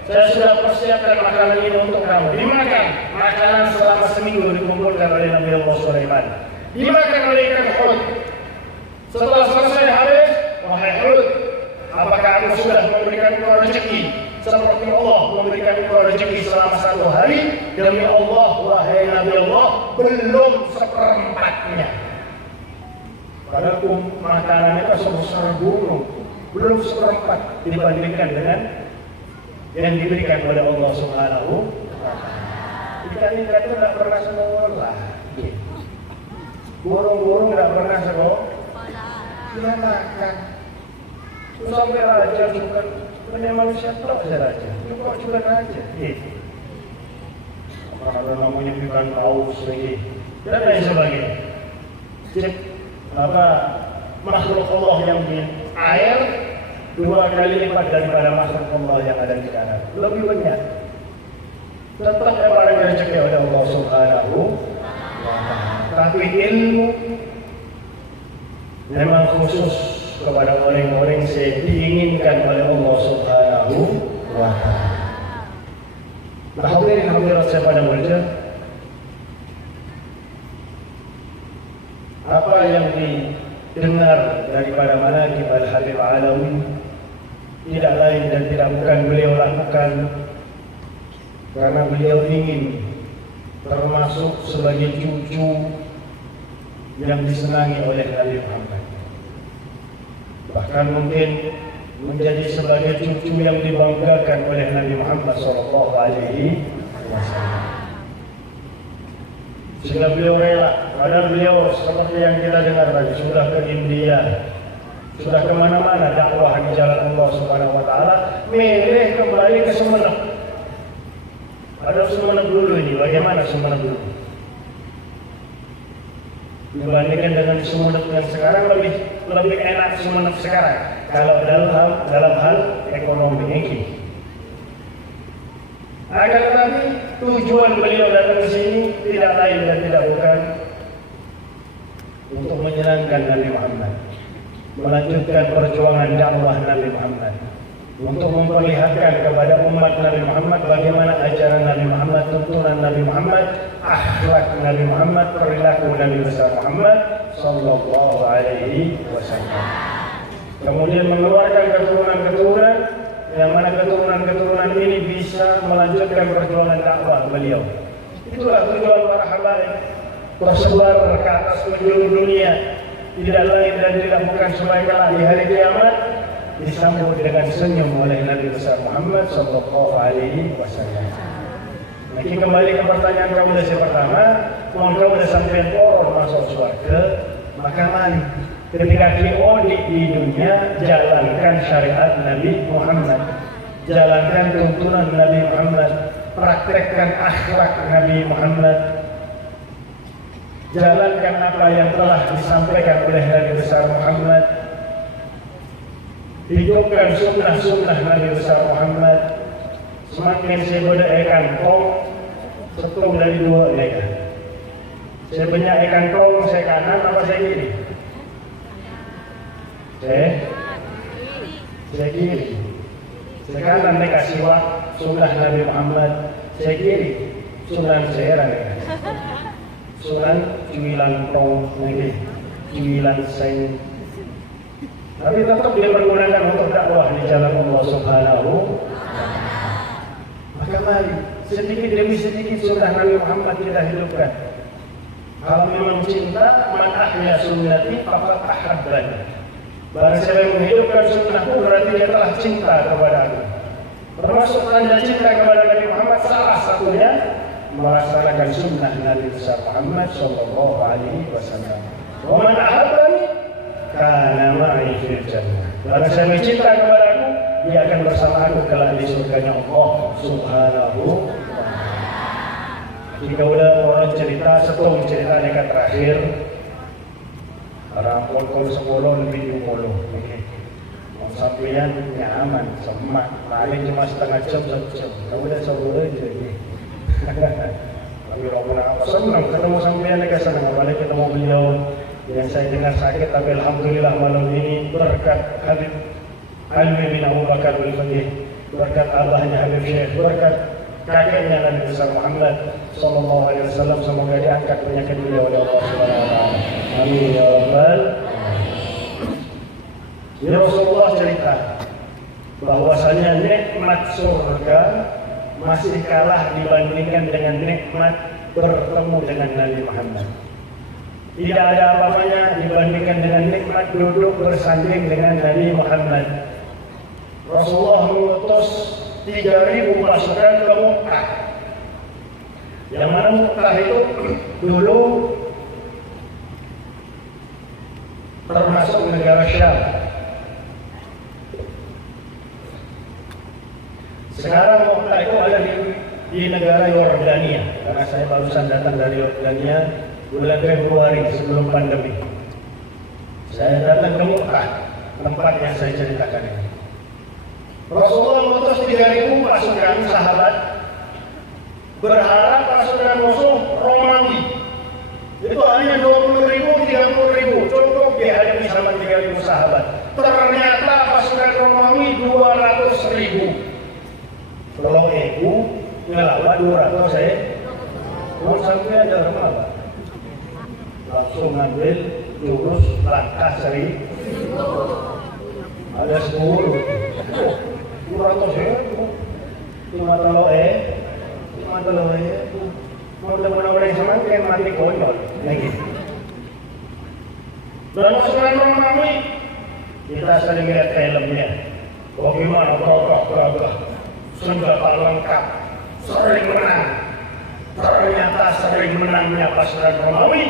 saya sudah persiapkan makanan ini untuk kamu. Dimakan. Makanan selama seminggu dikumpulkan oleh Nabi Allah Sulaiman. Dimakan oleh ikan hurut. Setelah selesai habis, wahai hurut, apakah aku sudah memberikan kau rezeki seperti Allah memberikan kau rezeki selama 1 hari? Demi Allah, wahai Nabi Allah, belum seperempatnya. Padahal makanan itu sebesar gunung, belum seperempat dibandingkan dengan yang diberikan oleh Allah Subhanahu wa Ta'ala. Ikan-ikan itu tidak pernah sekolah. Burung-burung tidak pernah sekolah. Dia makan. Sampai raja bukan punya manusia telok saja raja. Kok juga raja? Kalau namanya bukan paus lagi. Dan lain sebagainya. Makhluk Allah yang di air 2 kali lipat daripada makhluk Allah yang ada di darat. Lebih banyak. Tetap yang paling rezeki oleh Allah Subhanahu wa Ta'ala. Tapi ilmu memang khusus kepada orang-orang yang diinginkan oleh Allah Subhanahu wa Ta'ala. Hadirin hadirat saya pada mulia, apa yang didengar daripada manaqib Al-Habib Alawi tidak lain dan tidak bukan beliau lakukan karena beliau ingin termasuk sebagai cucu yang disenangi oleh Nabi Muhammad. Bahkan mungkin menjadi sebagai cucu yang dibanggakan oleh Nabi Muhammad Sallallahu Alaihi Wasallam. Sehingga beliau rela, padahal beliau seperti yang kita dengar tadi sudah ke India, sudah kemana-mana dakwah di jalan Allah Subhanahu Wa Taala, milih kembali ke Sumeneb. Padahal Sumeneb dulu ini, bagaimana Sumeneb dulu? Dibandingkan dengan Sumeneb yang sekarang lebih enak Sumeneb sekarang kalau dalam hal ekonomi ini. Akan tetapi tujuan beliau datang ke sini tidak lain dan tidak bukan untuk menyenangkan Nabi Muhammad, melanjutkan perjuangan dakwah Nabi Muhammad, untuk memperlihatkan kepada umat Nabi Muhammad bagaimana ajaran Nabi Muhammad, tuntunan Nabi Muhammad, akhlak Nabi Muhammad, perilaku Nabi besar Muhammad Sallallahu Alaihi Wasallam. Kemudian mengeluarkan keturunan-keturunan yang mana keturunan-keturunan ini bisa melanjutkan perjuangan dakwah beliau. Itulah tujuan para habaib tersebar ke atas penjuru dunia, tidak lain dan tidak bukan selain di hari kiamat disambut dengan senyum oleh Nabi besar Muhammad Sallallahu Alaihi Wasallam. Lagi kembali ke pertanyaan kamu dari pertama, kalau kamu sudah sampai poros masuk surga, maka mari ketika kita di dunia jalankan syariat Nabi Muhammad, jalankan tuntunan Nabi Muhammad, praktekkan akhlak Nabi Muhammad, jalankan apa yang telah disampaikan oleh Nabi besar Muhammad, hidupkan sunnah-sunnah Nabi besar Muhammad. Semakin saya bodoh ikan kong, setung dari 2 ikan. Saya punya ikan kong, saya kanan apa saya kiri? Saya kiri. Saya kanan mereka siwak sunnah Nabi Muhammad. Saya kiri sunnah saya mereka. Sunnah cuilan kong lagi, cuilan saya. Tapi tetap dia menggunakan untuk dakwah di jalan Allah Subhanahu. Maka mari sedikit demi sedikit sunnah Nabi Muhammad kita hidupkan. Kalau memang cinta, man ahya sunnati faqad ahabbani. Barang siapa yang menghidupkan sunnahku berarti dia telah cinta kepada aku. Termasuk tanda cinta kepada Nabi Muhammad salah satunya melaksanakan sunnah Nabi besar Muhammad sallallahu alaihi wasallam. Wa man ahabbani kana ma'i fil jannah. Barang siapa yang cinta kepada aku, dia akan bersama aku kelak di surganya Allah Subhanahu wa taala. Jika udah orang cerita setung cerita dekat terakhir orang pukul 10 lebih 20 sampeyan nyaman semak paling cuma setengah jam 1 jam kamu udah 10 aja tapi kalau senang ketemu sampeyan mereka senang apalagi ketemu beliau yang saya dengar sakit tapi alhamdulillah malam ini berkat Habib Alwi bin Abu Bakar bin Fadih, berkat abahnya Habib Syekh, berkat kakeknya Nabi besar Muhammad sallallahu alaihi wasallam, semoga diangkat penyakit beliau oleh Allah Subhanahu wa taala. Amin ya rabbal. Ya Rasulullah cerita bahwasanya nikmat surga masih kalah dibandingkan dengan nikmat bertemu dengan Nabi Muhammad. Tidak ada apa-apanya dibandingkan dengan nikmat duduk bersanding dengan Nabi Muhammad. Rasulullah mengutus 3.000 pasukan ke Mekah. Yang mana Mekah itu dulu termasuk negara Syam. Sekarang Mekah itu ada di negara Yordania. Karena saya barusan datang dari Yordania bulan Februari sebelum pandemi. Saya datang ke Mekah, tempat yang saya ceritakan ini. Rasulullah mengutus 3.000 pasukan sahabat, berharap pasukan musuh Romawi itu hanya 20.000, 30.000, cukup dihadapi sama 3.000 sahabat. Ternyata pasukan Romawi 200.000. Kalau ibu ngelawan 200 mau sampai ada apa? Langsung ngambil jurus langkah 1.000. Ada 10. 200 cuma telo mau teman-teman yang semakin mati konyol lagi. Dan pasukan Romawi kita sering lihat filmnya bagaimana gagah senjata lengkap sering menang. Ternyata sering menangnya pasukan Romawi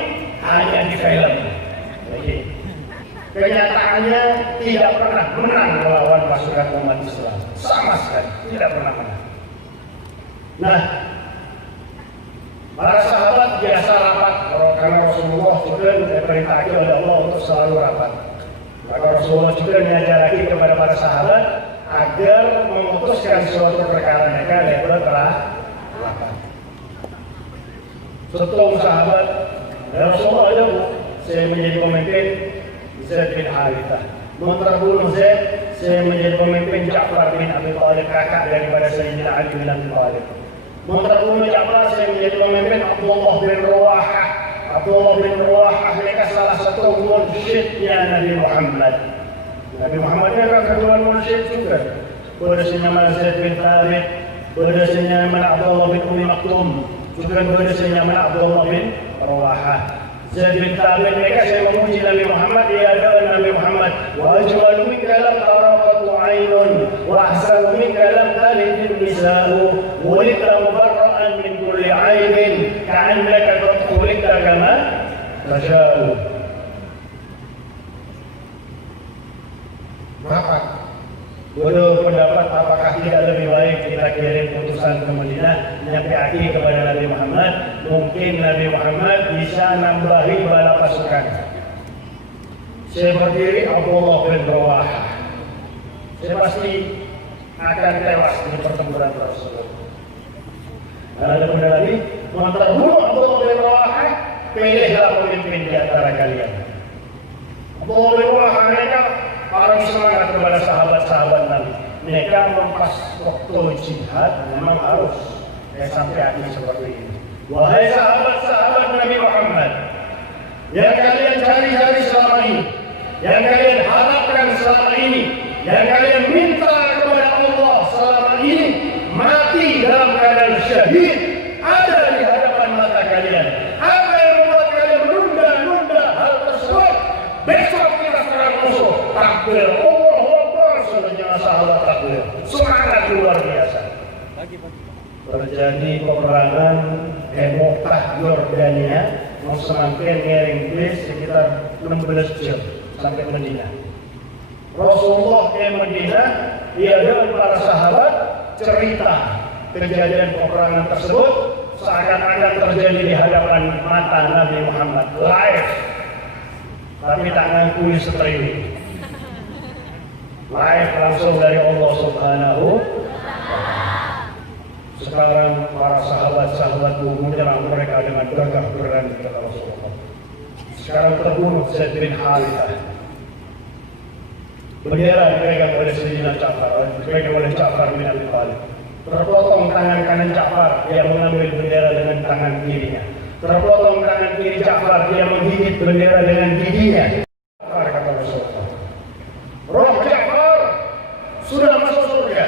hanya di film. Lagi. Kenyataannya tidak pernah menang melawan pasukan umat Islam, sama sekali tidak pernah menang. Nah, para sahabat biasa rapat karena Rasulullah juga diperintahkan oleh Allah untuk selalu rapat. Maka Rasulullah juga mengajarkan kepada para sahabat agar memutuskan suatu perkara mereka telah rapat. Setung sahabat, ya Rasulullah ada saya menjadi pemimpin Zaid bin Harithah. Menterbunuh Zaid, saya menjadi pemimpin Ja'far bin Abi Thalib, kakak daripada Sayyidina Ali bin Abi Thalib. Menterbunuh Ja'far, saya menjadi pemimpin Abdullah bin Ruwahah. Abdullah bin Ruwahah mereka salah satu mursyidnya Nabi Muhammad. Nabi Muhammad ini akan kedua mursyid juga. Berdasarnya mana Zaid bin Thabit, berdasarnya mana Abdullah bin Umi Maktum, juga berdasarnya mana Abdullah bin Ruwahah. Zaid bin Thabit mereka saya memuji Nabi Muhammad, ia adalah Nabi Muhammad. Wa ajmalu minka lam taraqatu 'ainun wa ahsanu minka lam talid nisa'u wulidta mubarra'an min kulli 'aibin ka'annaka khuliqta kama tasha'u. Rapat berpendapat apakah tidak lebih baik kita kirim utusan ke Madinah menyampaikan kepada Nabi Muhammad, mungkin Nabi Muhammad bisa nambahi bala pasukan. Saya berdiri Abdullah bin Ruwahah, saya pasti akan tewas di pertempuran tersebut. Dan ada benda lagi, menterbunuh Abdullah bin Ruwahah, pilihlah pemimpin di antara kalian. Abdullah bin Ruwahah mereka orang semangat kepada sahabat-sahabat Nabi. Mereka mempas waktu jihad memang harus sampai akhir seperti ini. Wahai sahabat-sahabat Nabi Muhammad, yang kalian cari-cari selama ini, yang kalian harapkan selama ini, yang kalian minta kepada Allah selama ini, mati dalam keadaan syahid, ada di hadapan mata kalian. Apa yang membuat kalian menunda-nunda hal tersebut? Besok kita serang musuh. Takbir, Allahu Akbar, sebenarnya sahabat takbir. Semangat luar biasa. Terjadi peperangan Mekah Yordania, mau semakin ngiring bis sekitar 16 jam sampai Madinah. Rasulullah ke Madinah, ia dengan para sahabat cerita kejadian peperangan tersebut seakan-akan terjadi di hadapan mata Nabi Muhammad live, tapi tak ngakui setril live langsung dari Allah Subhanahu. Sekarang para sahabat-sahabat menyerang mereka dengan gagah berani kata Rasulullah. Sekarang terbunuh Zaid bin Harithah. Bendera dipegang oleh Sayyidina Ja'far, dipegang oleh Ja'far bin Abi Thalib. Terpotong tangan kanan Ja'far, dia mengambil bendera dengan tangan kirinya. Terpotong tangan kiri Ja'far, dia menggigit bendera dengan giginya. Kata Rasulullah, roh Ja'far sudah masuk surga.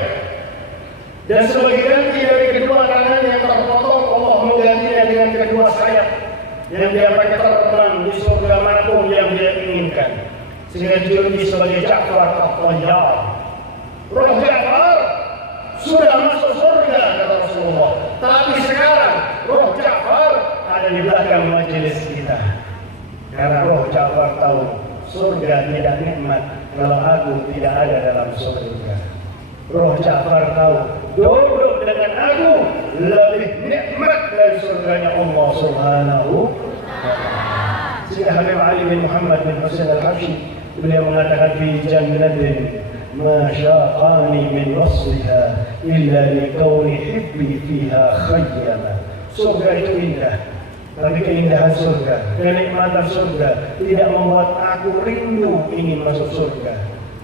Dan sebagai ganti dari kedua tangan yang terpotong, Allah menggantinya dengan kedua sayap yang dia pakai terbang di surga manapun yang dia inginkan. Sehingga dijuluki sebagai Ja'far At-Tayyar. Roh Ja'far sudah masuk surga kata Rasulullah. Tapi sekarang roh Ja'far ada di belakang majelis kita. Karena roh Ja'far tahu surga tidak nikmat kalau aku tidak ada dalam surga. Roh Ja'far tahu duduk dengan aku lebih nikmat dari surganya Allah Subhanahu wa ta'ala. Sehingga Habib Ali bin Muhammad bin Husain al-Habsyi beliau mengatakan fi jannatin ma syaqani min wasliha illa li kauni hibbi fiha khayyama. Surga itu indah, tapi keindahan surga, kenikmatan surga tidak membuat aku rindu ingin masuk surga.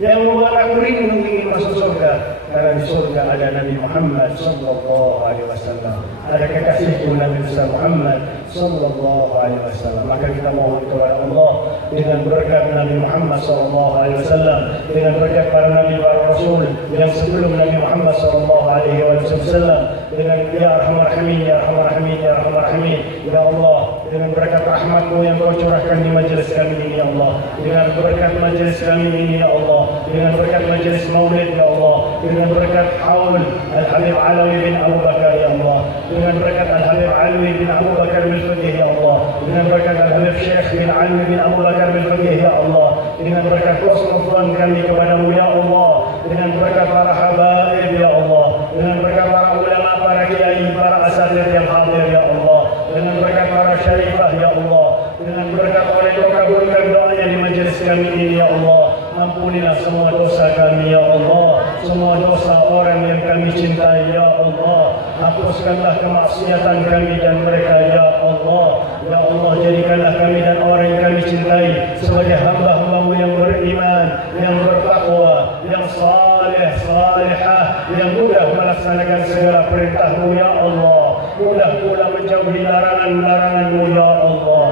Yang membuat aku rindu ingin masuk surga karena di surga ada Nabi Muhammad sallallahu alaihi wasallam, ada kekasihku Nabi Muhammad sallallahu alaihi wasallam. Maka kita mohon kepada Allah dengan berkat Nabi Muhammad sallallahu alaihi wasallam, dengan berkat para nabi, para rasul yang sebelum Nabi Muhammad sallallahu alaihi wasallam, dengan ya arhamar rahimin, ya arhamar rahimin, ya arhamar rahimin, ya Allah, dengan berkat rahmat-Mu yang Kau curahkan di majelis kami ini ya Allah, dengan berkat majelis kami ini ya Allah, dengan berkat majelis maulid ya Allah, dengan berkat haul Al-Habib Alawi bin Abu Bakar ya Allah, dengan berkat Al-Habib Alawi bin Abu Bakar bin Faqih ya Allah, dengan berkat Al-Habib Syekh bin Alawi bin Abu Bakar bin Faqih ya Allah, dengan berkat husnul kami kepadamu ya Allah, dengan berkat para habaib ya Allah, dengan berkat para ulama, para kiai, para asatidz yang hadir ya Allah, dengan berkat para syarifah ya Allah, dengan berkat oleh Kau kabulkan doanya di majelis kami ini ya Allah. Ampunilah semua dosa kami ya Allah, semua dosa orang yang kami cintai ya Allah. Hapuskanlah kemaksiatan kami dan mereka ya Allah. Ya Allah, jadikanlah kami dan orang yang kami cintai sebagai hamba-hamba-Mu yang beriman, yang bertakwa, yang saleh, salihah, yang mudah melaksanakan segala perintah-Mu ya Allah, mudah pula menjauhi larangan-larangan-Mu ya Allah.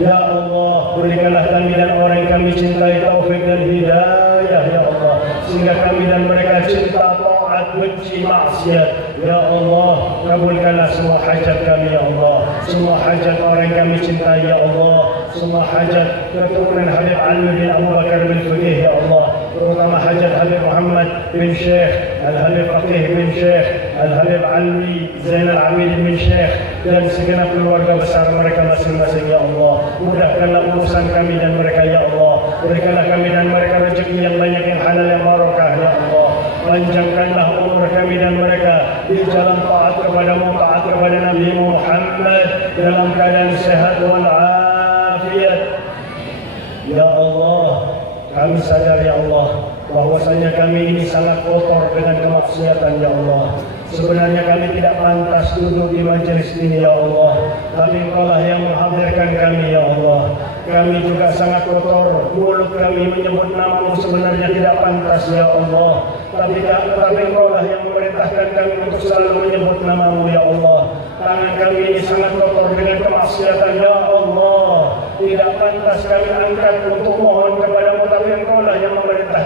Ya Allah, berikanlah kami dan orang yang kami cintai taufik dan hidayah ya Allah, sehingga kami dan mereka cinta, taat, benci maksiat ya Allah. Kabulkanlah semua hajat kami ya Allah, semua hajat orang yang kami cintai ya Allah, semua hajat keturunan Habib Ali bin Abu Bakar bin Faqih ya Allah, terutama hajat Habib Muhammad bin Syekh, Al-Habib Faqih bin Syekh, Al-Habib Ali Zainal Abidin bin Syekh, dan segenap keluarga besar mereka masing-masing ya Allah. Mudahkanlah urusan kami dan mereka ya Allah, berikanlah kami dan mereka rezeki yang banyak, yang halal, yang barokah ya Allah. Panjangkanlah umur kami dan mereka di jalan taat kepada-Mu, taat kepada Nabi Muhammad dalam keadaan sehat walafiat ya Allah. Kami sadar ya Allah bahwasanya kami ini sangat kotor dengan kemaksiatan ya Allah. Sebenarnya kami tidak pantas duduk di majelis ini ya Allah, tapi Engkau-lah yang menghadirkan kami ya Allah. Kami juga sangat kotor, mulut kami menyebut nama-Mu sebenarnya tidak pantas ya Allah, tapi Engkau-lah yang memerintahkan kami untuk selalu menyebut nama-Mu ya Allah. Tangan kami ini sangat kotor dengan kemaksiatan ya Allah, tidak pantas kami angkat untuk mohon kepada-Mu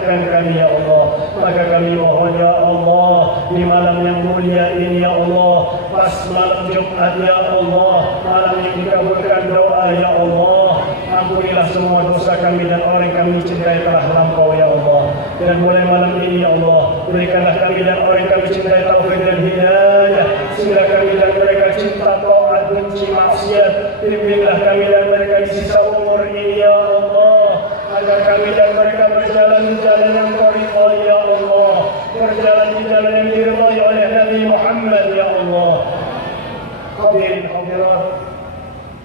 menyelamatkan kami ya Allah. Maka kami mohon ya Allah, di malam yang mulia ini ya Allah, pas malam Jumat ya Allah, malam yang dikabulkan doa ya Allah, ampunilah semua dosa kami dan orang kami cintai telah lampau ya Allah. Dan mulai malam ini ya Allah, berikanlah kami dan orang kami cintai taufik dan hidayah, sehingga kami dan mereka cinta taat benci maksiat. Bimbinglah kami dan mereka di sisa umur ini ya Allah, agar kami dan mereka berjalan di jalan yang thariqah ya Allah, berjalan di jalan yang diridhai oleh Nabi Muhammad ya Allah. Hadirin hadirat,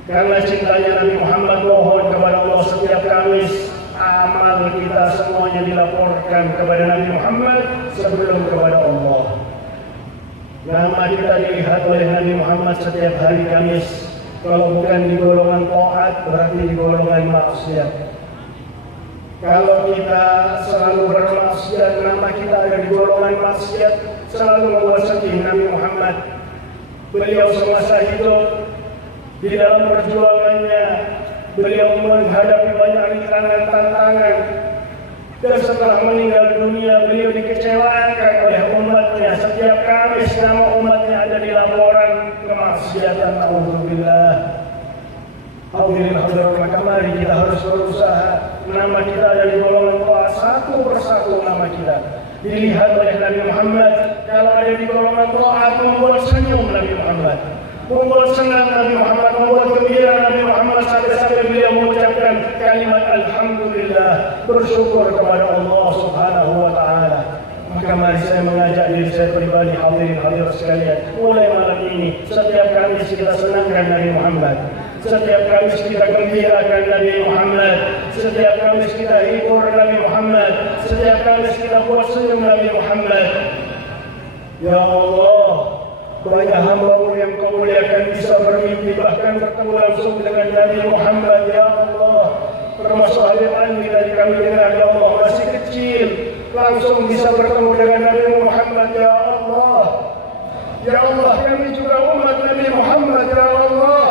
karena cintanya Nabi Muhammad, mohon kepada Allah setiap Kamis amal kita semuanya dilaporkan kepada Nabi Muhammad sebelum kepada Allah. Nama kita dilihat oleh Nabi Muhammad setiap hari Kamis. Kalau bukan di golongan taat, berarti di golongan maksiat. Kalau kita selalu bermaksiat, nama kita ada di golongan maksiat, selalu membuat sedih Nabi Muhammad. Beliau semasa hidup di dalam perjuangannya, beliau menghadapi banyak rintangan tantangan, dan setelah meninggal dunia beliau dikecewakan oleh umatnya. Setiap Kamis nama umatnya ada di laporan kemaksiatan. Alhamdulillah. Hadirin hadirat, maka mari kita harus berusaha nama kita ada di golongan taat, satu persatu nama kita dilihat oleh Nabi Muhammad. Kalau ada di golongan taat, membuat senyum Nabi Muhammad, membuat senang Nabi Muhammad, membuat gembira Nabi Muhammad, sampai-sampai beliau mengucapkan kalimat Alhamdulillah, bersyukur kepada Allah Subhanahu wa Ta'ala. Maka mari saya mengajak diri saya pribadi, hadirin hadirat sekalian, mulai malam ini setiap Kamis kita senangkan Nabi Muhammad, setiap Kamis kita gembirakan Nabi Muhammad, setiap Kamis kita hibur Nabi Muhammad, setiap Kamis kita buat senyum Nabi Muhammad. Ya Allah, banyak hamba-Mu yang Kau muliakan bisa bermimpi bahkan bertemu langsung dengan Nabi Muhammad ya Allah. Termasuk Habib Andi dari kami dengar ya Allah, masih kecil langsung bisa bertemu dengan Nabi Muhammad ya Allah. Ya Allah, kami juga umat Nabi Muhammad ya Allah.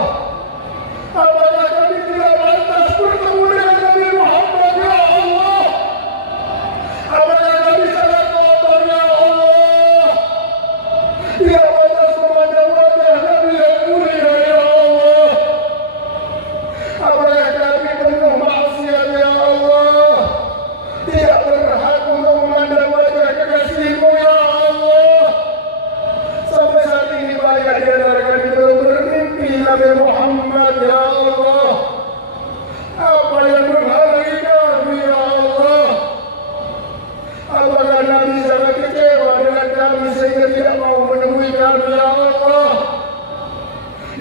Apakah kami tidak pantas bertemu dengan Nabi Muhammad ya Allah? Apakah kami sangat kotor ya Allah? Tidak pantas memandang wajah Nabi yang mulia ya Allah. Apakah kami penuh maksiat ya Allah? Tidak berhak untuk memandang wajah kekasih-Mu ya Allah. Sampai saat ini banyak di antara kami belum bermimpi Nabi Muhammad ya Allah. Apa yang menghalangi kami ya Allah? Apakah Nabi sangat kecewa dengan kami sehingga tidak mau menemui kami ya Allah?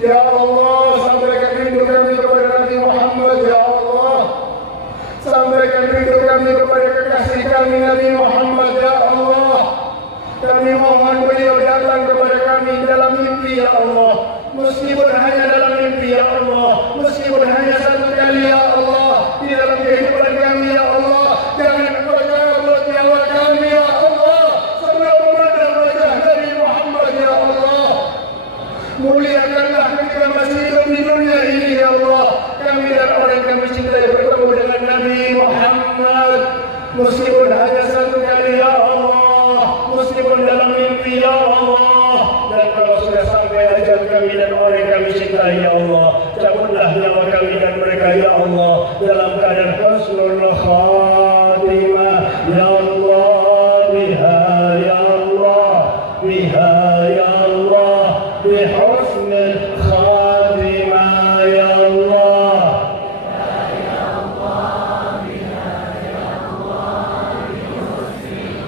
Ya Allah, sampaikan rindu kami kepada Nabi Muhammad ya Allah. Sampaikan rindu kami kepada kekasih kami Nabi Muhammad ya Allah. Kami mohon beliau datang kepada kami dalam mimpi ya Allah. Meskipun hanya dalam mimpi ya Allah, meskipun hanya satu kali ya Allah, di dalam kehidupan kami ya Allah. Jangan Kau cabut nyawa kami ya Allah sebelum memandang wajah Nabi Muhammad ya Allah. Muliakanlah ketika masih hidup di dunia ini ya Allah. Kami dan orang kami cintai bertemu dengan Nabi Muhammad, meskipun hanya satu kali ya Allah, meskipun dalam mimpi ya Allah. Dan kalau sudah sampai ajal kami dan orang kami cintai ya Allah, cabutlah nyawa kami dan mereka ya Allah dalam keadaan husnul khatimah ya Allah. Biha ya Allah, biha ya Allah, bihusnul khatimah ya Allah.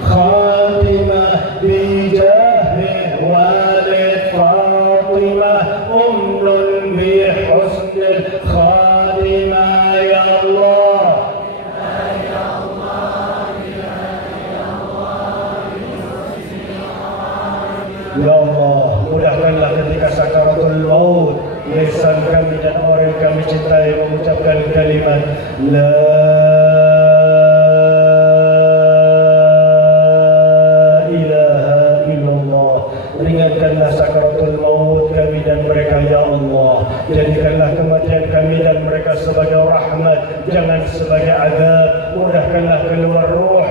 Khatimah bijahi walid Fatimah umnun bihusnul khatimah ya Allah. Ya Allah, mudahkanlah ketika sakaratul maut lisan kami dan orang kami cintai mengucapkan kalimat La ilaha illallah. Ringankanlah sakaratul maut kami dan mereka ya Allah. Jadikanlah kematian kami dan mereka sebagai rahmat, jangan sebagai azab. Mudahkanlah keluar ruh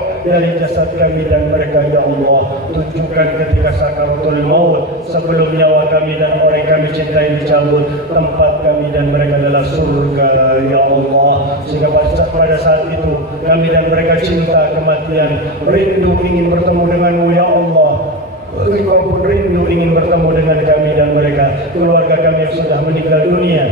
kami dan orang kami cintai dicabut, tempat kami dan mereka adalah surga, ya Allah. Sehingga pada saat itu kami dan mereka cinta kematian, rindu ingin bertemu denganmu, ya Allah. Engkau pun rindu ingin bertemu dengan kami dan mereka, keluarga kami yang sudah meninggal dunia,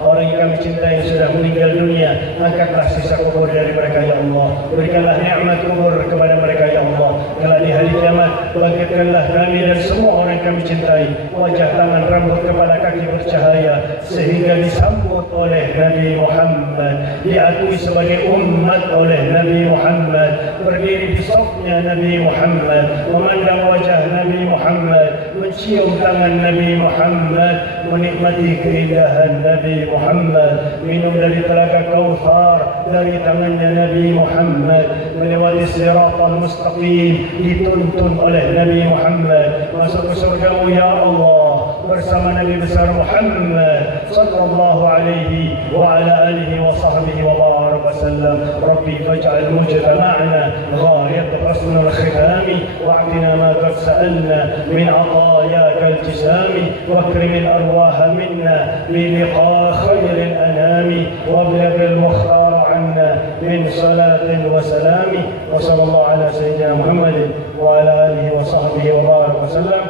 orang yang kami cintai yang sudah meninggal dunia. Angkatlah sisa kubur dari mereka, ya Allah. Berikanlah nikmat kubur kepada mereka, ya Allah. Kalau di hari kiamat, bangkitkanlah kami dan semua orang yang kami cintai, wajah, tangan, rambut, kepala, kaki bercahaya, sehingga disambut oleh Nabi Muhammad, diakui sebagai umat oleh Nabi Muhammad, berdiri di safnya Nabi Muhammad, memandang wajah Nabi Muhammad, mencium tangan Nabi Muhammad, menikmati keindahan Nabi Muhammad, minum dari telaga Kautsar dari tangannya Nabi Muhammad, melewati Siratal Mustaqim, dituntun oleh Nabi Muhammad, masuk ke surga-Mu, ya Allah, bersama Nabi besar Muhammad sallallahu alaihi wa ala alihi wa sahbihi wa barik wasallam. Rabbi faj'al mujtama'ana ghayat husnul khitami wa'tina ma qad sa'alna min 'atayaka al-jisami wa akrim al-arwah minna bi liqa خير الأنام وابلغ المختار عنا من صلاة وسلام. وصلى الله على سيدنا محمد وعلى آله وصحبه وبارك وسلم.